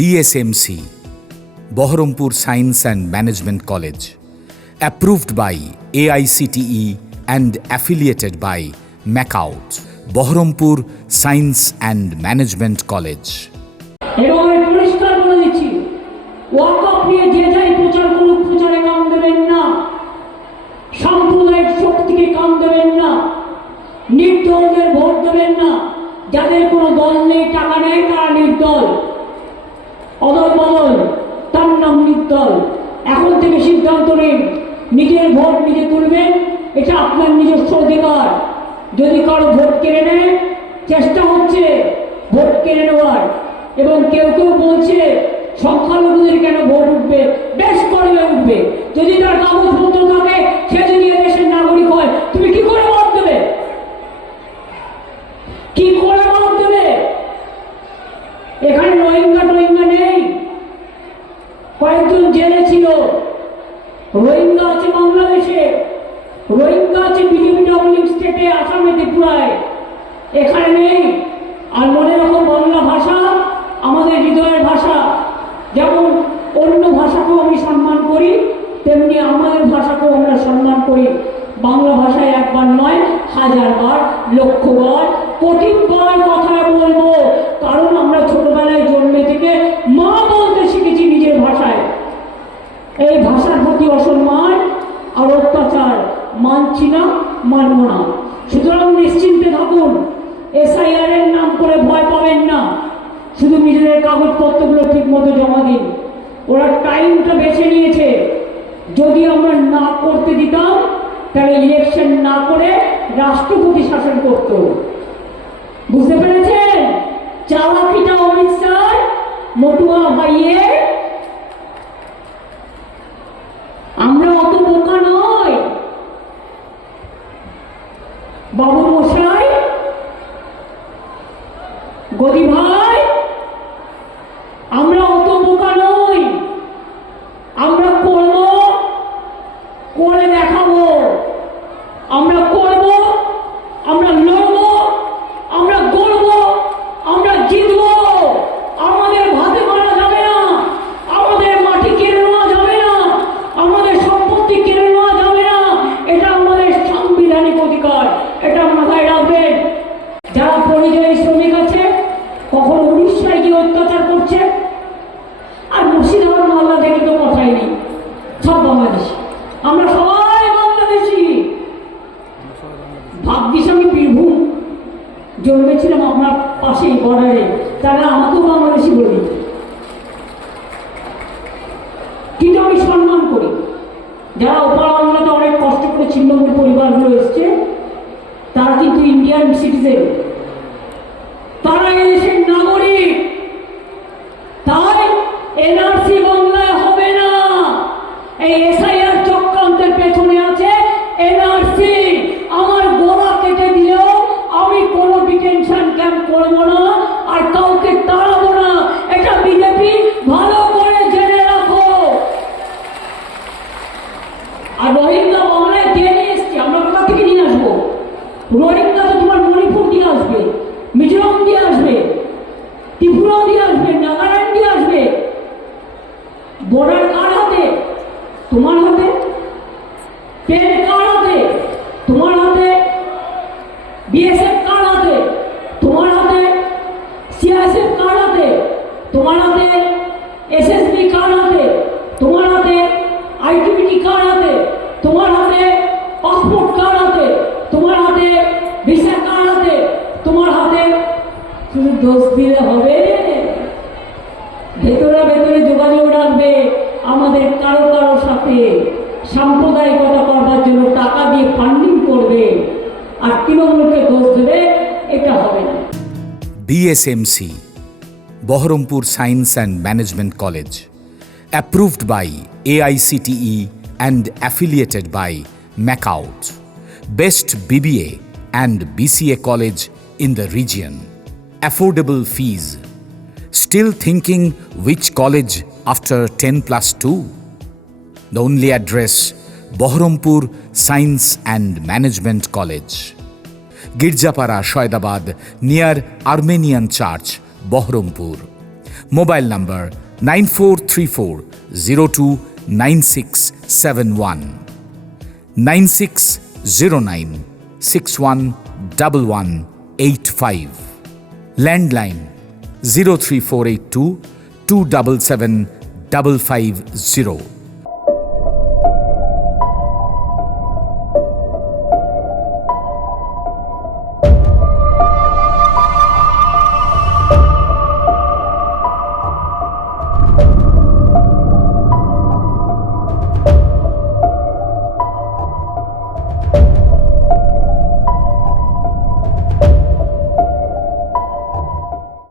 DSMC, Baharampur Science and Management College, approved by AICTE and affiliated by MACAUT, Baharampur Science and Management College. এবং আমি পরিষ্কার বলে দিচ্ছি, ওয়াকফ নিয়ে যে যাই প্রচার করুক, প্রচারে কান দেবেন না, সাম্প্রদায়িক শক্তিকে কান দেবেন না, নির্দলদের ভোট দেবেন না। যাদের কোনো দল নেই, টাকা নেই, তারা নির্দল, অদল বদল, তার নাম নির্দল। এখন থেকে সিদ্ধান্ত নিন, নিজের ভোট নিজে তুলবেন, এটা আপনার নিজস্ব অধিকার। যদি কারো ভোট কেড়ে নেয়, চেষ্টা হচ্ছে ভোট কেড়ে নেওয়ার, এবং কেউ কেউ বলছে সংখ্যালঘুদের কেন ভোট উঠবে, বেশ করবে উঠবে। যদি তার কাগজপত্র থাকে, সে যদি দেশের নাগরিক হয়, তুমি কি করে ভোট দেবে? কি করে ভোট দেবে? এখানে রোহিঙ্গা নেই, কয়েকজন জেলে ছিল। রোহিঙ্গা আছে বাংলাদেশে, রোহিঙ্গা আছে বিজেপি ডবলিং স্টেটে, আসামে, ত্রিপুরায়, এখানে নেই। আর মনে রাখো, বাংলা ভাষা আমাদের হৃদয়ের ভাষা। যেমন অন্য ভাষাকেও আমি সম্মান করি, তেমনি আমাদের ভাষাকেও আমরা সম্মান করি। বাংলা ভাষায় একবার নয়, হাজারবার, লক্ষবার, কোটিবার কথা বলবো, কারণ আমরা ছোটবেলায় জন্মে থেকে মা বলতে শিখেছি নিজের ভাষায়। এই ভাষার প্রতি অসম্মান আর অত্যাচার মানছি না, মানব না। সুতরাং নিশ্চিন্তে থাকুন, SIR এর নাম করে ভয় পাবেন না। শুধু নিজেদের কাগজপত্রগুলো ঠিক মতো জমা দিন। ওরা টাইমটা বেছে নিয়েছে। যদি আমরা না করতে দিতাম, তাহলে ইলেকশন না করে রাষ্ট্রপতি শাসন করত। বুঝতে পেরেছেন চালাকিটা অমিত শাহ, মটুয়া ভাইয়ের? আমরা অত বোকা নয় বাবু মশাই, গদি ভাই, আমরা অত বোকা নই। আমরা করব, করে দেখাবো। আমরা করব, আমরা লড়ব, আমরা গড়ব, আমরা জিতব। আমাদের ভাতে মারা যাবে না, আমাদের মাটি কেড়ে নেওয়া যাবে না, আমাদের সম্পত্তি কেড়ে নেওয়া যাবে না। এটা আমাদের সাংবিধানিক অধিকার, এটা মাথায় রাখবেন। যারা পরিযায়ী শ্রমিক আছে, কখনো উড়িষ্যায় গিয়ে অত্যাচার করছে, আর মুর্শিদাবাদ মালদা দেখে তো কথাই নেই, সব বাংলাদেশি। আমরা সবাই বাংলাদেশি। ভাগ্যিস আমি বীরভূম জন্মেছিলাম আপনার পাশেই বর্ডারে, তারা আমাকেও বাংলাদেশি বলি, কিন্তু আমি সম্মান করি। যারা ওপার বাংলাতে অনেক কষ্ট করে ছিন্নমূল পরিবারগুলো এসছে, তারা কিন্তু ইন্ডিয়ান সিটিজেন, তারা এদেশের নাগরিক। তাই NRC বাংলায় হবে না। এই SIR চক্রান্তের পেছনে আছে NRC। আমার গোড়া কেটে দিলেও আমি কোনো ডিটেনশন ক্যাম্প করবো না, আর কাউকে তাড়াবো না। এটা বিজেপি ভালো করে জেনে রাখো। আর রোহিঙ্গা বাংলায় দিয়ে নিয়ে এসছি, আমরা কোথা থেকে নিয়ে আসবো? রোহিঙ্গা তো তোমার মণিপুর দিয়ে আসবে, মিজোরাম দিয়ে আসবে, ত্রিপুরা দিয়ে আসবে, নাগাল্যান্ড দিয়ে আসবে। বর্ডার কার হাতে? তোমার হাতে। পেন কার হাতে? তোমার হাতে। BSF কার হাতে? তোমার হাতে। CISF কার হাতে? তোমার হাতে। SSB কার হাতে? তোমার হাতে। ITBT কার হাতে? তোমার হাতে। পাসপোর্ট কার হাতে? তোমার হাতে। ভিসা কার হাতে? তোমার হাতে। শুধু দোষ দিলে হবে? ভেতরে ভেতরে যোগাযোগ রাখবে আমাদের কারো কারো সাথে। সাম্প্রদায়িকতা করবার জন্য টাকা দিয়ে ফান্ডিং করবে, আর তৃণমূলকে দোষ দেবে, এটা হবে না। DSMC, Baharampur Science and Management College, approved by AICTE and affiliated by MACAUT, best BBA and BCA college in the region. Affordable fees. Still thinking which college after 10+2? The only address, Baharampur Science and Management College, Girjapara, Shoydabad, near Armenian Church, Baharampur. Mobile number 9434029671, 9609611185. Landline 03482 277 550.